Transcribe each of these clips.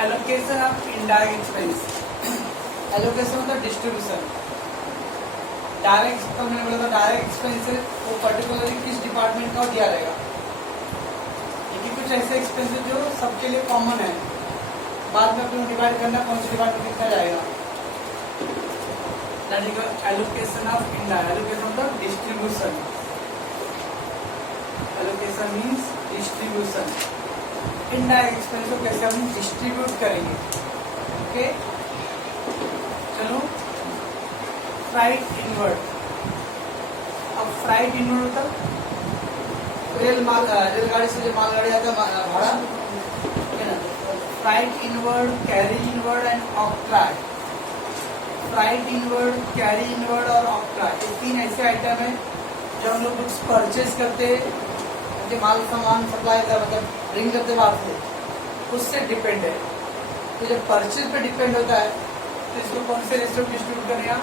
Allocation of indirect expense. Allocation मतलब distribution. Direct तो मैंने बोला था डायरेक्ट एक्सपेंसेस वो पर्टिकुलरली किस डिपार्टमेंट का दिया रहेगा, लेकिन कुछ ऐसे एक्सपेंसेस जो सबके लिए कॉमन है, बाद में अपने डिवाइड करना कौन से डिपार्टमेंट कितना जाएगा। एलोकेशन ऑफ एलोकेशन मतलब distribution. Allocation means distribution. Indirect expense को कैसे हम डिस्ट्रीब्यूट करेंगे। ओके, चलो फ्राइट इनवर्ड। अब फ्राइट इनवर्ड मतलब रेलगाड़ी से जो मालगाड़ी आता है भाड़ा, है ना। Freight inward, carry inward and octroi. Freight inward, carry inward और ऑक्ट्राय, ये तीन ऐसे आइटम है जो हम लोग कुछ परचेज करते हैं, माल सामान सप्लाई का मतलब ब्रिंग करते बाहर से, उससे डिपेंड है। तो जब परचेज पे डिपेंड होता है तो इसको कौन से रेशियो डिस्ट्रीब्यूट करेगा,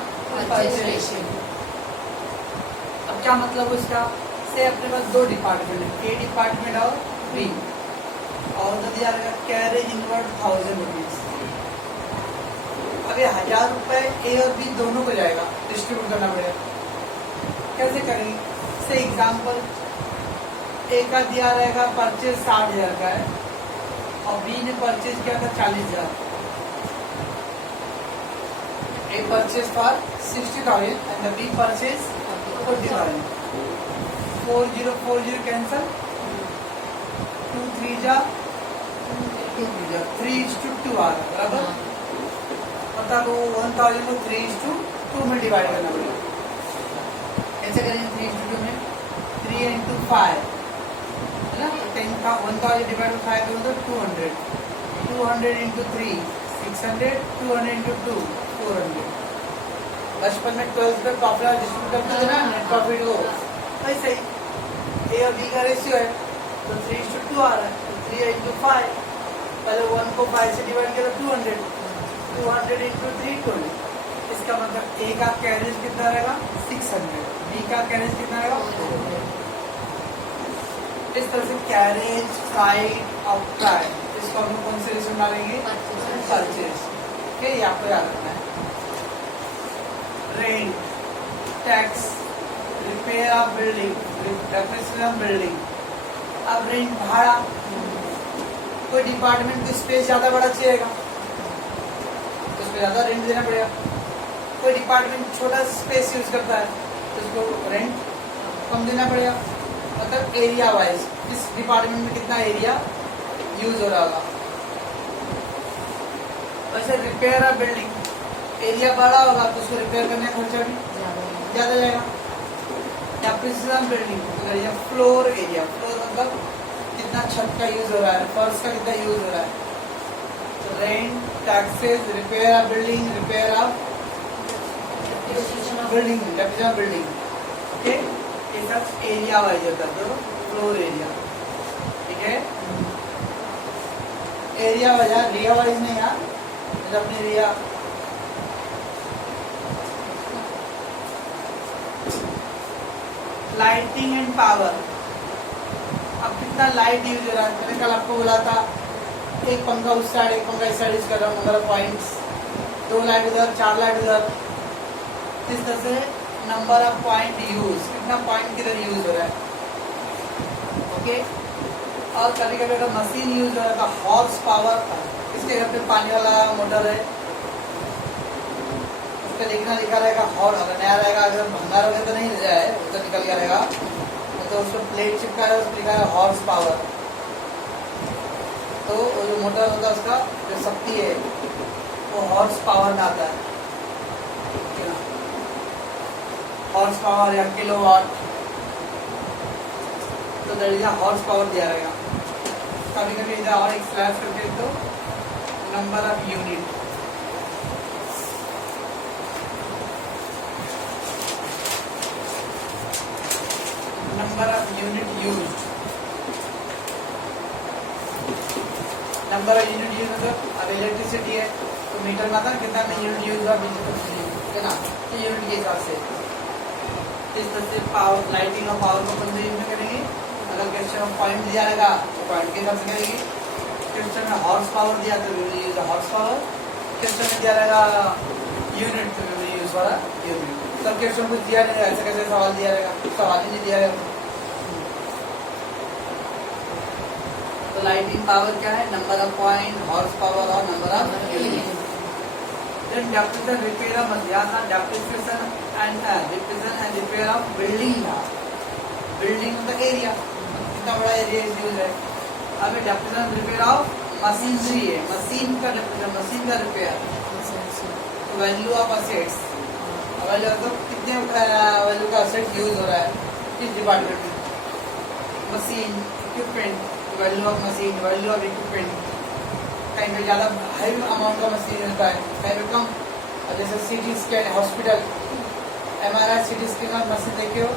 परचेज रेशियो। अब क्या मतलब उसका, से अपने पास दो डिपार्टमेंट है, ए डिपार्टमेंट और बी, और तो दिया रहेगा कैरेज इनवर्ड 1000 रुपीज। अब ये 1000 रुपए ए और बी दोनों को जाएगा, डिस्ट्रीब्यूट करना पड़ेगा। कैसे करेंगे, से एग्जाम्पल, ए का दिया रहेगा परचेज 60,000 का है और बी ने परचेज किया था 40,000। A purchase for 60,000 and the B purchase 40,000। 4040 cancel, 2 3 जा 3:2 आ रहा बराबर। मतलब 1000 को 3:2 में डिवाइड करना पड़ेगा। कैसे करेंगे 3:2 में, 3 into 5 है ना, 1000 डिवाइड बाय 5 करो तो 200, 200 into 3 600, 200 into 2 400। बचपन में 12th में प्रॉफिट डिस्ट्रीब्यूट करते थे ना, नेट प्रॉफिट को, वैसे ही ए और बी का रेशियो है तो 3:2 आ रहा है, तो 3 into 5, पहले 1 को 5 से डिवाइड किया तो 200, 200 into 320। इसका मतलब ए का कैरेज कितना रहेगा 600, बी का कैरेज कितना रहेगा 400। इस तरह से कैरेज, फ्राइट और ट्राई, इसको हम कौन से रेशियो डालेंगे, परचेज। ओके, ये आपको याद रखना है। Rent, tax, repair of building, depreciation of building. अब रेंट भाड़ा, कोई डिपार्टमेंट को स्पेस ज्यादा बड़ा चाहिएगा तो उसको ज्यादा रेंट देना पड़ेगा। कोई डिपार्टमेंट छोटा स्पेस यूज करता है तो उसको रेंट कम देना पड़ेगा। मतलब एरिया वाइज इस डिपार्टमेंट में कितना एरिया यूज हो रहा होगा। वैसे रिपेयर ऑफ बिल्डिंग, एरिया बड़ा होगा तो उसको रिपेयर करने का खर्चा भी ज्यादा जाएगा। Depreciation building, floor area, floor मतलब कितना छत का यूज हो रहा है, फर्श का कितना यूज हो रहा है। तो rent, taxes, repair of building, repair of building, depreciation of building. Okay, ये सब एरिया वाइज होता है, तो फ्लोर एरिया। ठीक है, एरिया वाइज, रिया वाइज नहीं यार, अपनी रिया। लाइटिंग एंड पावर, अब कितना लाइट यूज हो रहा है। मैंने कल आपको बोला था एक पंखा उस साइड एक पंखा इस साइड यूज कर रहा हूँ, नंबर ऑफ पॉइंट्स, 2 लाइट उधर 4 लाइट उधर। इस तरह से नंबर ऑफ पॉइंट यूज, कितना पॉइंट किधर यूज हो रहा है। ओके, और कभी कभी अगर मशीन यूज हो रहा था, हॉर्स पावर, इसके घर पे पानी वाला मोटर है, उसका लिखा रहेगा हॉर्स, अगर नया रहेगा, अगर भंगार वगैरह तो नहीं जाए तो निकल गया रहेगा, तो उसको प्लेट चिपका है, उसको लिखा है हॉर्स पावर। तो जो मोटर होता है उसका जो शक्ति है वो हॉर्स पावर में आता है, हॉर्स पावर या किलोवाट। तो दरिया हॉर्स पावर दिया रहेगा। कभी कभी इधर और एक स्लैश करके तो number of unit, number of unit used, number of unit use मतलब अब इलेक्ट्रिसिटी है तो मीटर में आता है कितना यूनिट यूज हुआ, है ना, तो यूनिट के हिसाब से। इस तरह से पावर, लाइटिंग और पावर को कौन से यूज में करेंगे, अगर क्वेश्चन में पॉइंट दिया रहेगा तो पॉइंट के हिसाब से करेंगे। क्वेश्चन में हॉर्स पावर दिया तो we will use horse power, question में दिया रहेगा यूनिट तो वी विल यूज वाला यूनिट। सब क्वेश्चन कुछ दिया नहीं रहेगा, ऐसे कैसे सवाल दिया रहेगा, सवाल ही नहीं दिया रहेगा। तो लाइटिंग पावर क्या है? Number of point, horse power और number of unit. Then depreciation, repair of material, depreciation and repair of building था, building of the area, कितना बड़ा एरिया यूज है। अब depreciation repair of मशीनरी है, मशीन का depreciation, मशीन का repair, value of assets, value of कितने value का असेट यूज हो रहा है किस डिपार्टमेंट में, machine, equipment, value of machine, value of equipment. कहीं पे ज्यादा हाई अमाउंट का मशीन होता है, कहीं पे कम। और जैसे CT scan hospital, MRI CT scan और मशीन देखे हो,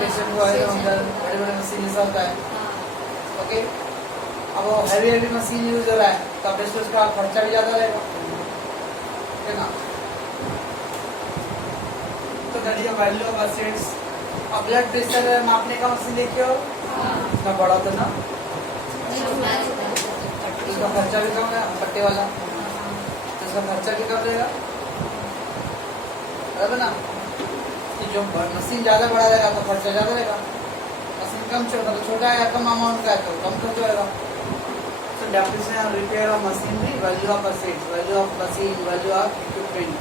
पेशेंट को बड़े बड़े मशीन जैसा होता है। ओके, अब वो हैवी हैवी मशीन यूज हो रहा है तो अब उसका खर्चा भी ज्यादा रहेगा, है ना। तो that is value of assets. और ब्लड प्रेशर मापने का मशीन देखे हो, इतना बड़ा होता ना, उसका खर्चा भी कम है, पट्टे वाला, तो उसका खर्चा भी कम रहेगा, बराबर ना। कि जो मशीन ज्यादा बड़ा रहेगा तो खर्चा ज्यादा रहेगा, मशीन कम छोटा तो छोटा है, कम अमाउंट का है तो कम खर्च होगा। तो डेप्रिसिएशन और repair of machinery, value of assets, value of machine, value of equipment.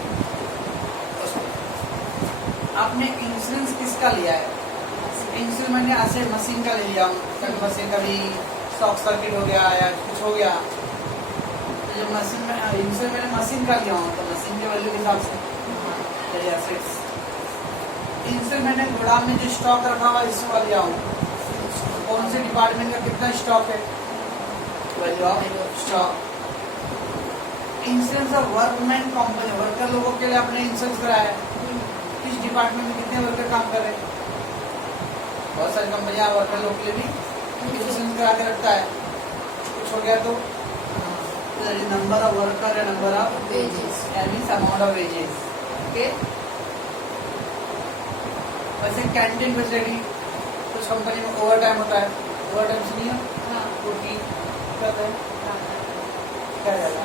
आपने इंश्योरेंस किसका लिया है? इंश्योरेंस मैंने ऐसे मशीन का ले लिया हूँ, कभी मशीन कभी शॉर्ट सर्किट हो गया या कुछ हो गया, तो जब मशीन में इंश्योरेंस मैंने मशीन का लिया हूँ तो मशीन के वैल्यू के हिसाब से एसेट्स। इंश्योरेंस मैंने गोदाम में जो स्टॉक रखा हुआ इसका लिया हूँ, कौन से डिपार्टमेंट का कितना स्टॉक है, value of stock. Insurance of workman company, worker लोगों के लिए आपने इंश्योरेंस कराया है, किस डिपार्टमेंट में कितने वर्कर काम कर रहे हैं। बहुत सारी कंपनियां वर्कर लोगों के लिए भी इंश्योरेंस करा के रखता है, कुछ हो गया तो नंबर ऑफ वर्कर है, नंबर ऑफ वेजेस, यानी अमाउंट ऑफ वेजेस। ओके, वैसे कैंटीन फैसिलिटी, कुछ कंपनी में ओवर टाइम होता है, ओवर टाइम सुनिए, वो ठीक करते हैं, क्या जाएगा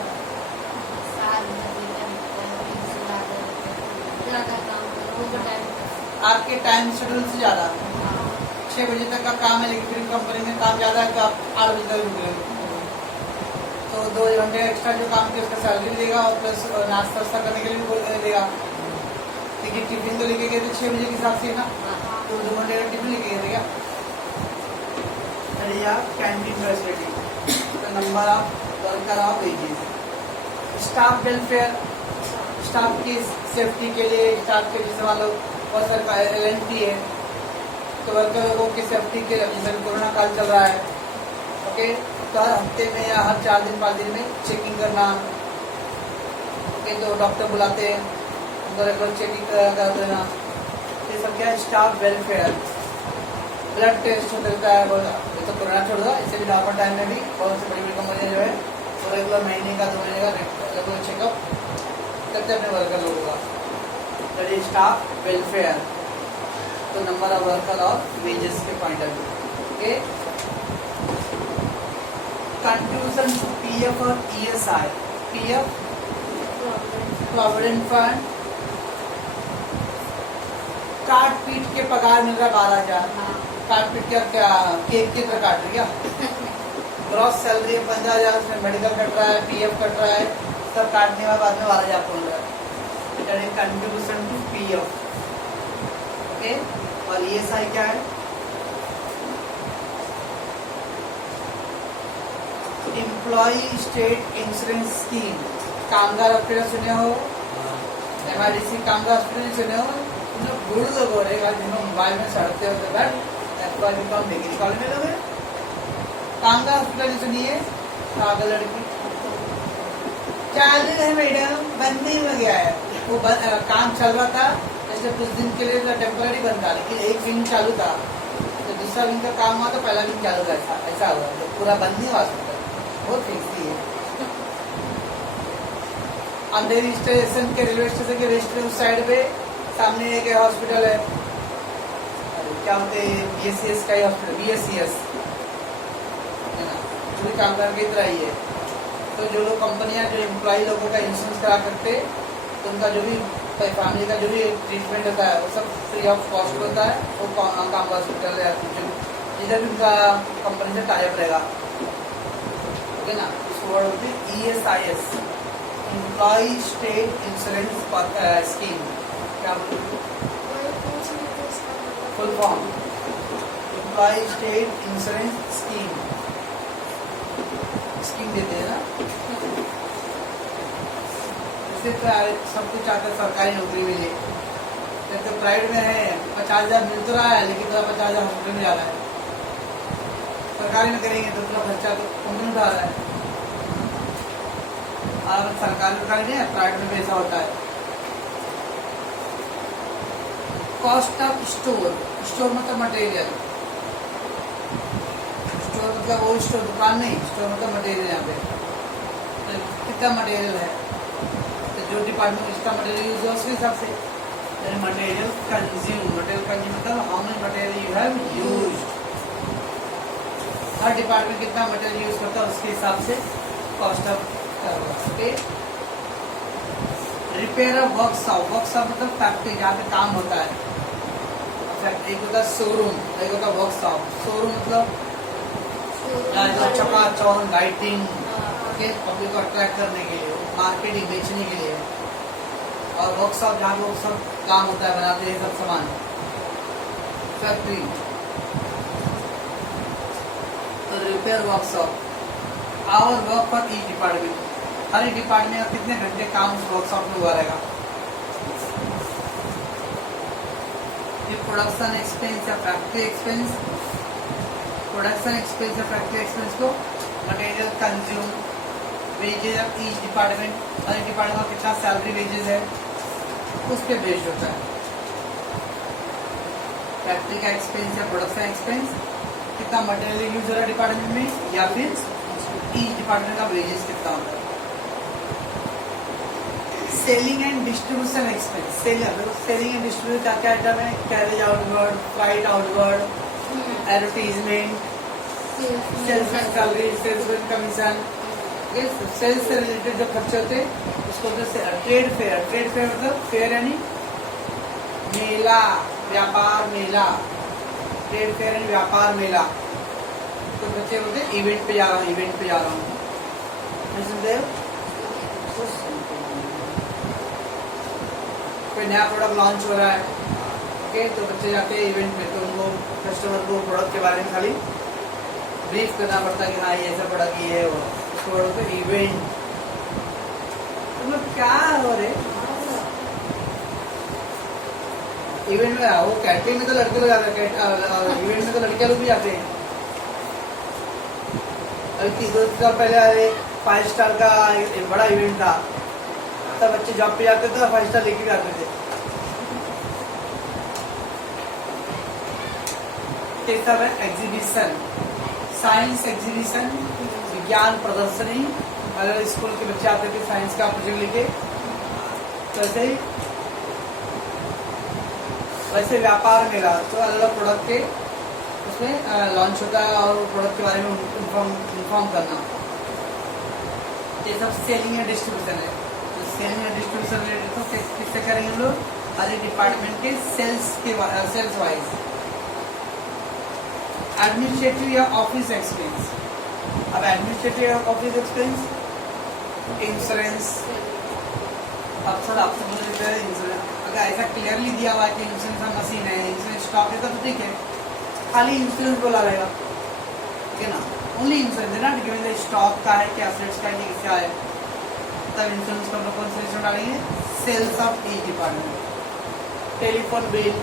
आपके टाइम शेड्यूल से ज्यादा, 6 बजे तक का काम है लेकिन फिर कंपनी में काम ज्यादा है तो आप 8 बजे तक रुक रहे, तो 2 घंटे एक्स्ट्रा जो काम किया उसका सैलरी देगा और प्लस नाश्ता वास्ता करने के लिए भी देगा। लेकिन टिफिन तो लेके गए थे 6 बजे के हिसाब से ना, तो 2 घंटे का टिफिन लेके गए थे क्या। कैंटीन फैसिलिटी, तो number of worker of wages. Staff welfare, staff की सेफ्टी के लिए, स्टाफ के जैसे मान लो बहुत सारे एलएनटी है तो वर्कर लोगों की सेफ्टी के लिए, जैसे कोरोना काल चल रहा है, ओके, तो हर हफ्ते में या हर 4 दिन 5 दिन में चेकिंग करना, ओके, तो डॉक्टर बुलाते हैं उनको रेगुलर चेकिंग कर देना, ये सब क्या है स्टाफ वेलफेयर। ब्लड टेस्ट होता रहता है, ये तो कोरोना छोड़ दो, इससे भी नॉर्मल टाइम में भी बहुत सी बड़ी बड़ी कंपनियाँ जो है वो रेगुलर महीने का 2 महीने का रेगुलर चेकअप करते हैं अपने वर्कर लोगों का, दैट इज स्टाफ वेलफेयर। तो नंबर ऑफ वर्कर और वेजेस के point of view, okay. Contribution to PF और ईएसआई, पीएफ प्रोविडेंट फंड, काट पीट के पगार मिल रहा 12,000, काट पीट के क्या केक की तरह काट रही है, ग्रॉस सैलरी 15,000, उसमें मेडिकल कट रहा है, पीएफ कट रहा है, सब काटने के बाद में 12,000 बोल रहा है, कंट्रीब्यूशन टू पीएफ, ओके। और ईएसआई क्या है? एम्प्लॉय स्टेट इंश्योरेंस स्कीम, कामगार हॉस्पिटल सुने हो, एमआईडीसी कामगार हॉस्पिटल सुने हो, बूढ़ लोग हो रहे जिन्होंने मोबाइल में सड़ते होते बैठ डिग्री कॉलेज में लोग, कामगार हॉस्पिटल सुनिए, पागल लड़की 4 दिन है मैडम, बंद नहीं हो गया है, वो काम चल रहा था जैसे कुछ दिन के लिए टेम्पररी बंद था, लेकिन एक विंग चालू था तो दूसरा विंग का काम हुआ तो पहला विंग चालू था, ऐसा हुआ तो पूरा बंद नहीं हुआ सकता, बहुत फिक्स है। अंधेरी स्टेशन के रेलवे स्टेशन के रेस्ट उस साइड पे सामने एक हॉस्पिटल है, क्या होते हैं बीएससीएस का ही हॉस्पिटल, बीएससीएस है ना, भी काम करके इतना ही है। तो जो लोग कंपनियां जो एम्प्लॉय लोगों का इंश्योरेंस करा करते, तो उनका जो भी फैमिली का जो भी ट्रीटमेंट होता है वो सब फ्री ऑफ कॉस्ट होता है। वो काम हॉस्पिटल या जिधर भी उनका कंपनी से टाइप रहेगा, ओके ना। इसको वर्ड होती है ESIS, employ state insurance scheme. क्या बोलते full form? Employ state insurance scheme देते हैं ना। इससे तो सब कुछ चाहते हैं सरकारी नौकरी मिले, तो प्राइवेट में है 50,000 मिल तो रहा है, लेकिन तो 50,000 हॉस्पिटल में जा रहा है। सरकारी में करेंगे तो पूरा खर्चा तो कंपनी उठा रहा है। और सरकारी नहीं है, प्राइवेट में पैसा होता है। कॉस्ट ऑफ स्टोर मतलब मटेरियल। स्टोर मतलब वो स्टोर दुकान नहीं, स्टोर मतलब मटेरियल। यहाँ पे कितना मटेरियल है, तो जो डिपार्टमेंट जितना मटेरियल यूज है उसके हिसाब से। मटेरियल कंज्यूम मतलब how much material you have used. Her department कितना मटेरियल यूज करता है उसके हिसाब से cost of. Okay. Repair of workshop मतलब फैक्ट्री जहाँ पे काम होता है। एक होता है शोरूम, एक होता है वर्कशॉप। शोरूम मतलब चकाचौंध लाइटिंग के पब्लिक को अट्रैक्ट करने के लिए, मार्केटिंग बेचने के लिए। और वर्कशॉप जहाँ पे सब काम होता है, बनाते हैं सब सामान। फैक्ट्री तो repair workshop. Hour work for each department, हर एक डिपार्टमेंट में कितने घंटे काम उस वर्कशॉप में हुआ रहेगा। प्रोडक्शन एक्सपेंस या फैक्ट्री एक्सपेंस। प्रोडक्शन एक्सपेंस या फैक्ट्री एक्सपेंस को material consume, wages of each department, हर डिपार्टमेंट का कितना सैलरी वेजेज है उस पर बेस्ड होता है। फैक्ट्री का एक्सपेंस या प्रोडक्शन एक्सपेंस कितना मटेरियल यूज हो रहा है डिपार्टमेंट में, या फिर ईच डिपार्टमेंट का वेजेज कितना होता है। Selling and distribution expense. Selling and distribution क्या क्या आइटम है? Carriage outward, freight outward, advertisement, salesman salary, salesman commission. Sales से रिलेटेड जो खर्चे होते हैं उसको ट्रेड फेयर। ट्रेड फेयर मतलब फेयर यानी मेला, व्यापार मेला। ट्रेड फेयर यानी व्यापार मेला। तो बच्चे बोलते हैं इवेंट पे जा रहा हूँ, इवेंट पे जा रहा हूँ। कोई नया प्रोडक्ट लॉन्च हो रहा है, ओके, तो बच्चे जाते हैं इवेंट में, तो उनको कस्टमर को प्रोडक्ट के बारे में खाली ब्रीफ करना पड़ता है कि हाँ ये ऐसा प्रोडक्ट ये है। वो उसको बोलते हैं इवेंट। तुम लोग क्या हो रहे इवेंट में? वो कैटरिंग में तो लड़के लोग जाते हैं, इवेंट में तो लड़कियां लोग भी जाते हैं। अभी 2 साल पहले 5 स्टार का एक बड़ा इवेंट था, तब बच्चे जॉब पे जाते थे, 5 स्टार लेके जाते थे। तीसरा है एग्जीबिशन, साइंस एग्जीबिशन, विज्ञान प्रदर्शनी। अगर स्कूल के बच्चे आते थे साइंस का प्रोजेक्ट लेके, तो ऐसे ही वैसे व्यापार मेला, तो अलग अलग प्रोडक्ट के उसमें लॉन्च होता है और प्रोडक्ट के बारे में इन्फॉर्म करना। ये सब सेलिंग एंड डिस्ट्रीब्यूशन है। तो सेलिंग एंड डिस्ट्रीब्यूशन रिलेटेड तो किससे करेंगे हम लोग? हर एक डिपार्टमेंट के सेल्स वाइज। एडमिनिस्ट्रेटिव या ऑफिस एक्सपेंस। अब एडमिनिस्ट्रेटिव या ऑफिस एक्सपेंस, इंश्योरेंस। अब सर आपसे बोल देते हैं इंश्योरेंस, अगर ऐसा क्लियरली दिया हुआ है कि इंश्योरेंस का मशीन है, इंश्योरेंस स्टॉक है, तो ठीक है, खाली इंश्योरेंस बोला रहेगा, ठीक है ना। ओनली इंश्योरेंस है ना, गिवन द स्टॉक का है, क्या एसेट्स का है, क्या है, तब इंश्योरेंस का कौन सा इंश्योरेंस डालेंगे? Sales of each department. Telephone bill,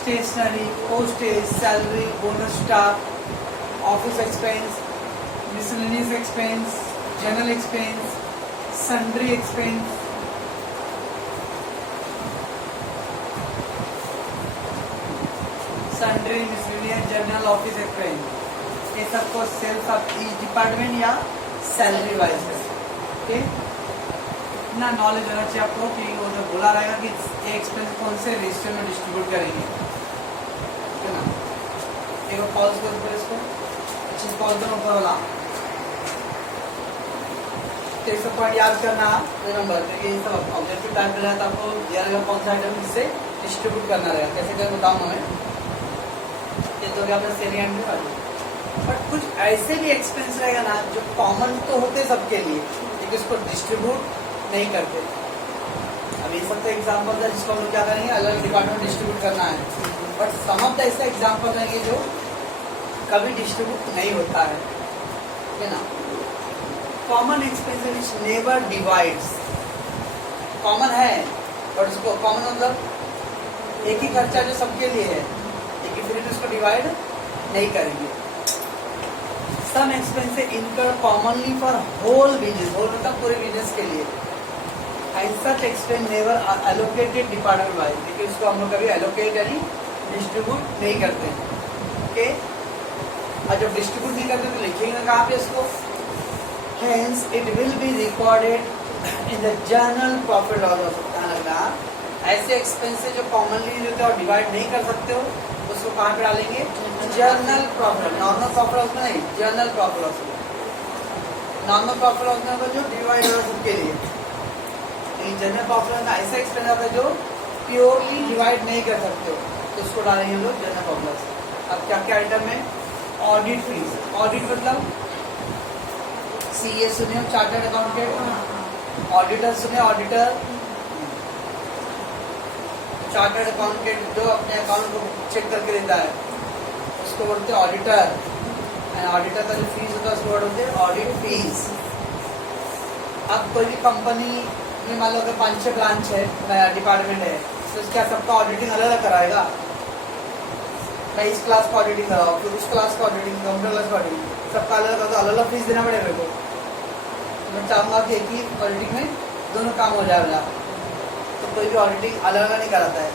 stationery, postage, salary, bonus staff, office expense, miscellaneous expense, general expense, sundry expense, sundry, miscellaneous, general, office expense, ये सबको सेल्स ऑफ ईच डिपार्टमेंट या सैलरी वाइज है। Okay, इतना knowledge होना चाहिए आपको कि वो जो बोला रहेगा कि ये एक्सपेंस कौन से रजिस्टर में डिस्ट्रीब्यूट करेंगे, ठीक है ना। एक पॉज करो, इसको अच्छी पॉज करो ऊपर वाला। ये सब पॉइंट याद करना रिमेंबर, तो ये सब ऑब्जेक्टिव टाइप में रहता है, आपको दिया रहेगा कौन सा आइटम किससे डिस्ट्रीब्यूट करना रहेगा, कैसे कैसे बताऊँ मैं। ये तो क्या अपना सेलिंग एंट्री वाली, बट कुछ ऐसे भी एक्सपेंस रहेगा ना जो कॉमन तो होते सबके लिए, लेकिन उसको डिस्ट्रीब्यूट नहीं करते। अब ये सब तो एग्जाम्पल है जिसको हम लोग क्या करेंगे, अलग डिपार्टमेंट डिस्ट्रीब्यूट करना है, बट सम ऑफ द ऐसे एग्जाम्पल रहेंगे जो कभी डिस्ट्रीब्यूट नहीं होता है ना। Common expense which never divides, common है और उसको कॉमन मतलब एक ही खर्चा जो सबके लिए है, लेकिन फिर भी उसको डिवाइड नहीं करेंगे। Some expense incur commonly for whole business, whole मतलब पूरे बिजनेस के लिए, and such expense never allocated department wise, लेकिन उसको हम लोग कभी एलोकेट यानी डिस्ट्रीब्यूट नहीं करते। ओके, और जब डिस्ट्रीब्यूट नहीं करते तो लिखेंगे कहाँ पे इसको, hence it will be recorded in the journal profit loss. ध्यान रखना, ऐसे एक्सपेंसेस जो कॉमनली जो और डिवाइड नहीं कर सकते हो उसको कहाँ पे डालेंगे, journal profit, normal profit loss में नहीं, जर्नल प्रॉफिट लॉस में। नॉर्मल प्रॉफिट लॉस में जो डिवाइड हो सबके लिए, जनरल प्रॉफिट लॉस में ऐसा एक्सपेंस आता है जो प्योरली डिवाइड नहीं कर सकते हो, तो उसको डालेंगे हम लोग जनरल प्रॉफिट लॉस। अब क्या क्या आइटम है, ऑडिट फीस, ऑडिट मतलब सीए सुने हो, चार्टर्ड अकाउंटेंट, ऑडिटर सुने, ऑडिटर, चार्टर्ड अकाउंटेंट जो अपने अकाउंट को चेक करके देता है उसको बोलते हैं ऑडिटर, एंड ऑडिटर का जो फीस होता है उसको बोलते हैं ऑडिट फीस। अब कोई भी कंपनी में मान लो अगर 5-6 ब्रांच है, डिपार्टमेंट है, तो क्या सबका ऑडिटिंग अलग अलग कराएगा, मैं इस क्लास का ऑडिटिंग कराओ, फिर उस क्लास का ऑडिटिंग, कंप्यूटर क्लास का ऑडिटिंग, सबका अलग अलग अलग फीस देना पड़ेगा मेरे को। तो मैं चाहूँगा कि एक ही ऑडिटिंग में दोनों काम हो जाए मेरा, तो कोई भी ऑडिटिंग अलग अलग नहीं कराता है,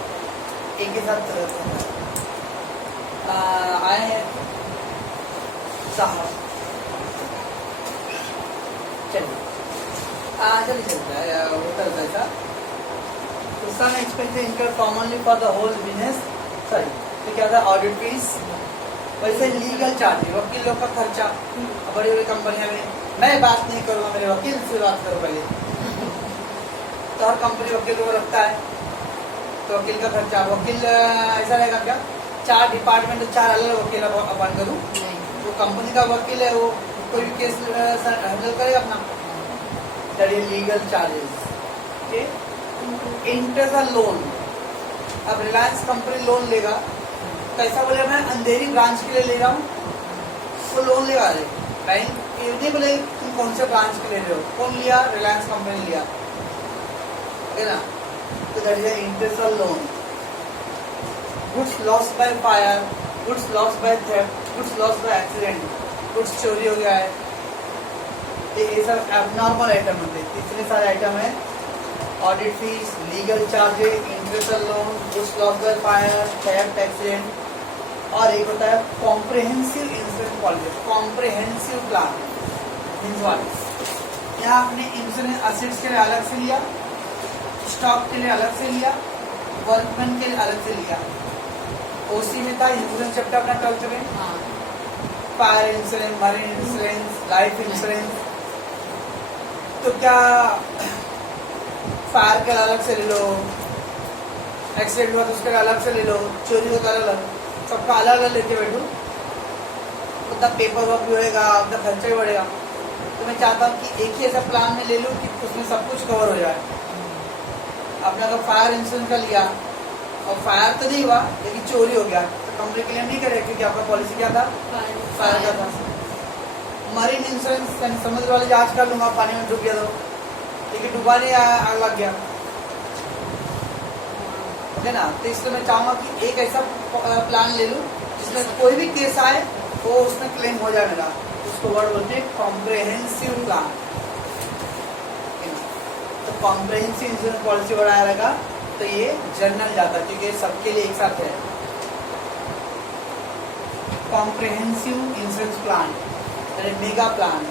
एक ही साथ आए हैं साहब। चलिए चलिए चलता है होटल पैसा। तो some expense incurred commonly for the whole business, sorry तो क्या था, ऑडिट फीस। वैसे लीगल चार्ज, वकील लोग का खर्चा, बड़ी बड़ी कंपनियां में मैं बात नहीं करूँगा, मेरे वकील से बात करो पहले, तो हर कंपनी वकील को रखता है, तो वकील का खर्चा, वकील ऐसा रहेगा क्या 4 डिपार्टमेंट 4 अलग वकील अपॉइंट करूँ, वो कंपनी का वकील है, वो कोई भी केस हैंडल करेगा अपना, that is legal charges. Interest loan, अब रिलायंस कंपनी लोन लेगा, कैसा बोले मैं अंधेरी ब्रांच के लिए ले रहा हूँ, वो लोन लेगा, बैंक ये नहीं बोले तुम कौन से ब्रांच के ले रहे हो, कौन लिया, रिलायंस कंपनी लिया, है ना, तो that is interest loan. Goods loss by fire, goods loss by theft, goods loss by accident, goods चोरी हो गया है, ये सब एबनॉर्मल आइटम होते हैं, इतने सारे आइटम है, audit fees, legal charges, interest loan, goods loss by fire, theft, accident, और एक होता है comprehensive insurance policy, comprehensive plan means what, यहाँ आपने इंश्योरेंस असेट्स के लिए अलग से लिया, स्टॉक के लिए अलग से लिया, वर्कमैन के लिए अलग से लिया, ओसी में था इंश्योरेंस चैप्टर अपना 12th में, fire insurance, marine insurance, life insurance, तो क्या फायर के अलग से ले लो, एक्सीडेंट हुआ तो उसके अलग से ले लो, चोरी होता अलग, सबका अलग अलग लेके बैठो, उतना पेपर वर्क भी होएगा, उतना खर्चा भी बढ़ेगा, तो मैं चाहता हूँ कि एक ही ऐसा प्लान में ले लूँ कि उसमें सब कुछ कवर हो जाए। आपने अगर फायर इंश्योरेंस का लिया और फायर तो नहीं हुआ लेकिन चोरी हो गया, तो कंपनी क्लेम नहीं करेगा क्योंकि आपका पॉलिसी क्या था, फायर का था। मरीन इंश्योरेंस समुद्र वाले जहाज कर लूँगा, पानी में डूब गया तो, लेकिन डूबा नहीं, आग लग गया, है ना, तो इसलिए मैं चाहूँगा कि एक ऐसा प्लान ले लूँ जिसमें कोई भी केस आए वो उसमें क्लेम हो जाए मेरा, उसको वर्ड बोलते हैं कॉम्प्रिहेंसिव प्लान। तो कॉम्प्रिहेंसिव इंश्योरेंस पॉलिसी बढ़ाया रहेगा तो ये जर्नल जाता है क्योंकि सबके लिए एक साथ है। Comprehensive insurance plan mega plan,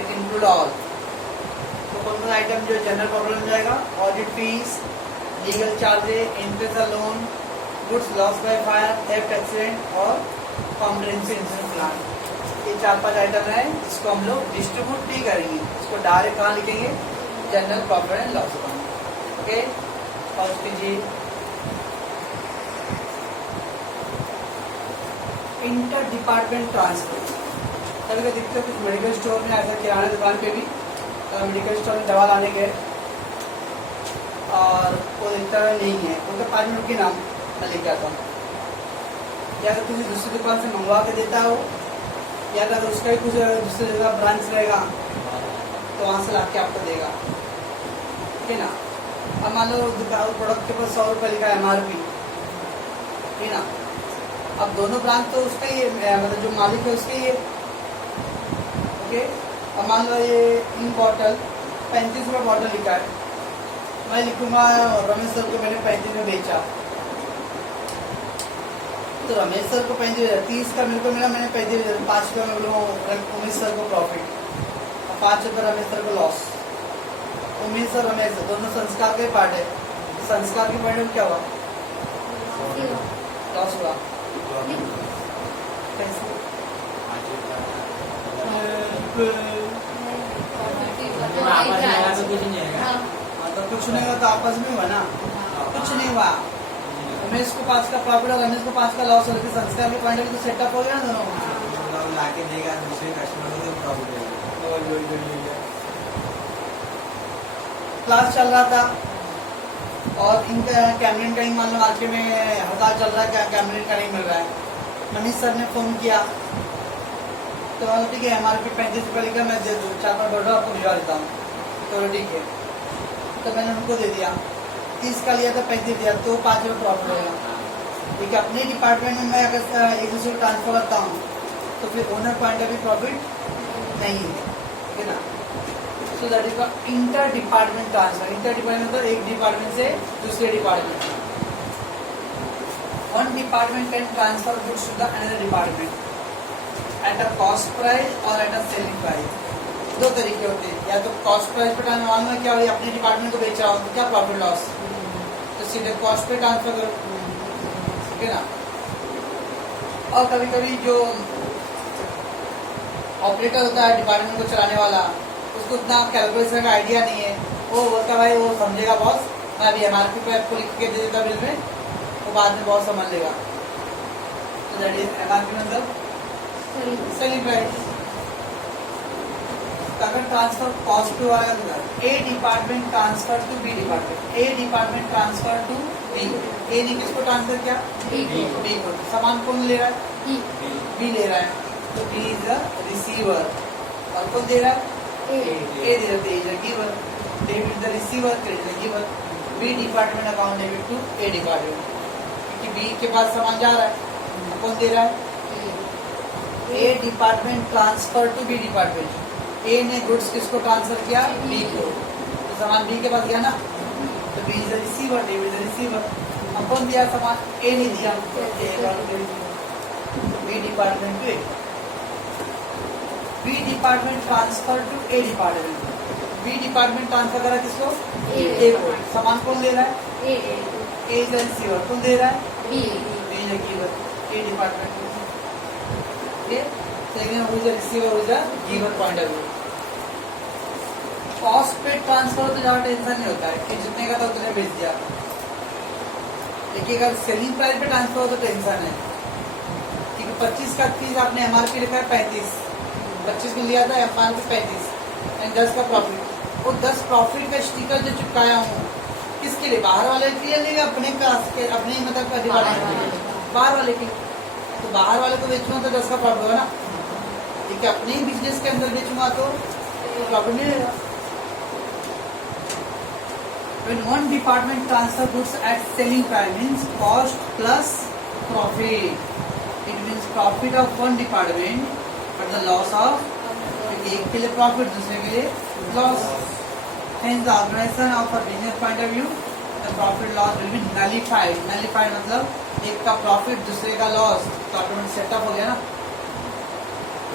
it include all. तो कौन कौन आइटम जो जनरल प्रॉब्लम में जाएगा, audit fees, legal charges, interest loan, goods loss by fire, theft, accident और कॉम्प्रिहेंसिव इंश्योरेंस प्लान। ये 4-5 आइटम है जिसको हम लोग डिस्ट्रीब्यूट नहीं करेंगे, इसको डायरेक्ट कहाँ लिखेंगे, general profit and loss account. Okay, और कीजिए इंटर डिपार्टमेंट ट्रांसफर। कभी कभी दिखते हो कुछ मेडिकल स्टोर में, ऐसा किराना दुकान पे भी मेडिकल स्टोर में दवा लाने गए और वो देखता है नहीं है, उनका 5 मिनट के नाम मैं लेके आता हूँ, या तो किसी दूसरी दुकान से मंगवा के देता हो, या तो उसका ही कुछ दूसरी जगह ब्रांच रहेगा तो वहाँ से ला के आपको देगा, ठीक है ना। अब मान लो दुकान प्रोडक्ट के पास 100 रुपये लिखा है MRP, ठीक है ना। अब दोनों ब्रांच तो उसका ही मतलब जो मालिक है उसके ही है, ओके। अब मान लो ये इन बॉटल 35 रुपये बॉटल लिखा है, मैं लिखूंगा रमेश सर को मैंने 35 में बेचा, तो रमेश सर को 35, 30 का मेरे को मिला, मैंने 35, 5 रुपये में उमेश सर को प्रॉफिट, 5 रुपये रमेश सर को loss. Umesh sir Ramesh sir दोनों संस्कार के पार्ट है, संस्कार के पार्ट में क्या हुआ, लॉस हुआ। कैसे तो कुछ नहीं हुआ, तो आपस में हुआ ना, कुछ नहीं हुआ। उमेश को 5 का प्रॉफिट और रमेश को 5 का लॉस, और संस्कार के पॉइंट तो सेटअप हो गया ना दोनों, लाके देगा दूसरे कस्टमर को प्रॉफिट देगा। क्लास चल रहा था और इनका कैमरिन का ही मान लो मार्केट में हड़ताल चल रहा है, क्या कैमरिन का नहीं मिल रहा है। मनीष सर ने फोन किया तो बोला ठीक है MRP 35 रुपये लिखा, मैं दे दूँ 4-5 बॉटल आपको भिजवा देता हूँ, तो ठीक है। तो मैंने उनको दे दिया, 30 का लिया था 35 दिया, तो 5 रुपये प्रॉफिट होगा। देखिए अपने डिपार्टमेंट में मैं अगर एक दूसरे को ट्रांसफर करता हूँ तो फिर ओनर पॉइंट का भी प्रॉफिट नहीं है, ठीक है ना। So that is inter department transfer. Inter department मतलब एक डिपार्टमेंट से दूसरे department. One department can transfer goods to the another department at a cost price और एट अ सेलिंग प्राइस। 2 तरीके होते हैं, या तो कॉस्ट प्राइस पे ट्रांसफर, मालूम है क्या हो अपने डिपार्टमेंट को बेच रहा हो तो क्या प्रॉफिट लॉस, तो सीधे कॉस्ट पे ट्रांसफर करो, ठीक है ना। और कभी कभी जो ऑपरेटर होता है डिपार्टमेंट को चलाने वाला, उसको उतना कैलकुलेशन का आइडिया नहीं है, वो बोलता भाई वो समझेगा बॉस, मैं अभी MRP पे आपको लिख के दे देता बिल में, वो बाद में बॉस समझ लेगा। तो दैट इज MRP मतलब सेलिंग प्राइस। अगर ट्रांसफर कॉस्ट पे वाला A department transfer to B department, A department transfer to B, A ने किसको ट्रांसफर किया, बी को। सामान कौन ले रहा है, बी ले रहा है, तो बी इज द रिसीवर, और कौन दे रहा है, ए दे रहा है, giver. Debit the receiver, credit the giver. B department account debit to A department, क्योंकि बी के पास सामान जा रहा है, कौन दे रहा है, A department transfer to B department. A ने गुड्स किसको ट्रांसफर किया, बी को, तो सामान बी के पास गया ना, तो B is the receiver, debit the receiver. अब कौन दिया सामान, ए ने दिया, B department to A. B department transfer to A department, B department transfer करा किसको, ए को। सामान कौन ले रहा है, ए इज द रिसीवर, कौन दे रहा है, B is the giver, A department. Second who is the receiver, who is the giver point of view. Cost पे ट्रांसफर तो ज्यादा टेंशन नहीं होता है कि जितने का था उतने बेच दिया, लेकिन अगर सेलिंग प्राइस पे ट्रांसफर हो तो टेंशन है, क्योंकि 25 का चीज आपने MRP लिखा है 35, 25 में लिया था MRP 35 एंड 10 का प्रॉफिट। वो 10 प्रॉफिट का स्टिकर जो चिपकाया हूँ किसके लिए, बाहर वाले के लिए लेगा, अपने क्लास के, अपने मतलब डिपार्टमेंट, बाहर वाले के। तो बाहर वाले को बेचूंगा तो 10 का प्रॉफिट होगा ना, लेकिन अपने ही बिजनेस के अंदर बेचूंगा तो प्रॉफिट नहीं रहेगा। When one department transfer goods at selling price means cost plus profit. It means profit of one department, but the loss of एक के लिए profit, दूसरे के लिए loss. Hence the organization of a business point of view, the profit loss will be nullified. Nullified मतलब एक का profit दूसरे का loss, तो ऑटोमेटिक सेटअप हो गया ना।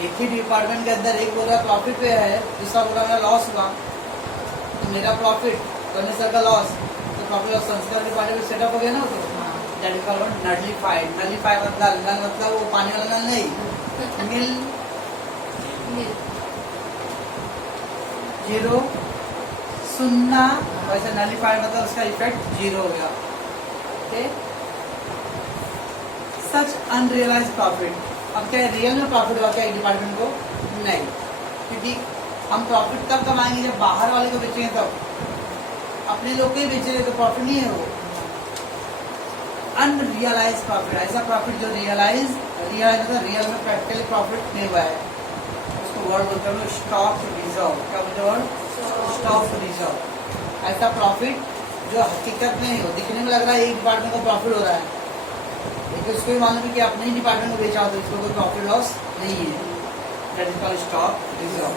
एक ही डिपार्टमेंट के अंदर एक बोल रहा प्रॉफिट पे है, दूसरा बोल रहा मेरा लॉस हुआ, तो मेरा प्रॉफिट रमेश सर का लॉस, तो प्रॉफिट और संस्कार डिपार्टमेंट सेटअप हो गया ना। तो that is called nullified. Nullified मतलब नल मतलब वो पानी वाला नल नहीं, नील जीरो, सुन्ना, वैसे नलिफाइड मतलब उसका इफेक्ट जीरो हो गया। ओके, सच अनरियलाइज प्रॉफिट। अब क्या रियल में प्रॉफिट हुआ क्या एक डिपार्टमेंट को? नहीं, क्योंकि हम प्रॉफिट तब कमाएंगे जब बाहर वाले को बेचेंगे, तब अपने लोग को ही बेचेंगे तो प्रॉफिट नहीं है वो। अनरियलाइज प्रॉफिट, ऐसा प्रॉफिट जो रियल में प्रैक्टिकली प्रॉफिट नहीं हुआ है, उसको वर्ड बोलते हैं स्टॉक रिजर्व। क्या बोलते हैं वर्ड? Stock reserve. ऐसा प्रॉफिट जो हकीकत में नहीं हो, दिखने में लग रहा है एक डिपार्टमेंट को प्रॉफिट हो रहा है, लेकिन उसको भी मालूम है कि अपने ही डिपार्टमेंट को बेचा हो तो इसको कोई प्रॉफिट लॉस नहीं है। That is called stock reserve.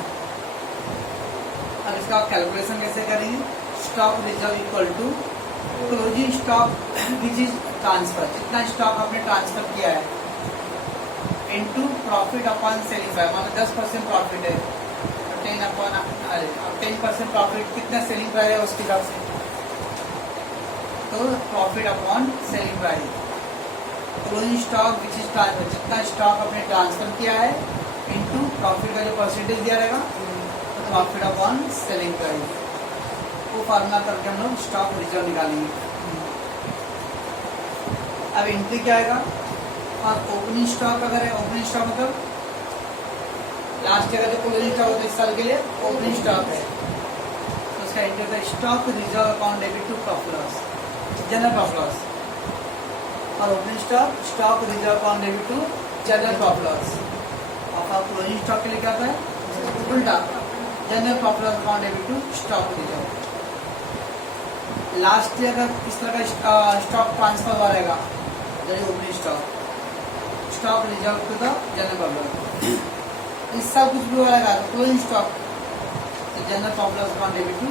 अब इसका कैलकुलेशन कैसे करेंगे? Stock reserve equal to closing stock which is transfer, जितना स्टॉक आपने ट्रांसफर किया है, into profit upon selling price. मतलब 10% प्रॉफिट है, 10% प्रॉफिट कितना सेलिंग प्राइस है उसके हिसाब से, तो profit upon selling price. Closing stock which is transfer, जितना स्टॉक आपने ट्रांसफर किया है, इनटू प्रॉफिट का जो परसेंटेज दिया रहेगा, तो प्रॉफिट अपॉन सेलिंग प्राइस। वो फार्मूला करके हम लोग स्टॉक रिजर्व निकालेंगे। अब एंट्री क्या आएगा? और ओपनिंग स्टॉक अगर है, ओपनिंग स्टॉक मतलब लास्ट ईयर का जो क्लोजिंग स्टॉक होता है इस साल के लिए ओपनिंग स्टॉक है, तो उसका एंट्री होता है stock reserve account debit to profit loss, general profit loss. और opening stock reserve account debit to general profit loss. और क्लोजिंग स्टॉक के लिए क्या होता है? उल्टा, general profit loss account debit to stock reserve. Last year का किस तरह का स्टॉक ट्रांसफर हुआ रहेगा? जैसे opening stock reserve to the general profit. इस साल कुछ भी हुआ रहेगा तो closing stock, general profit loss account debit to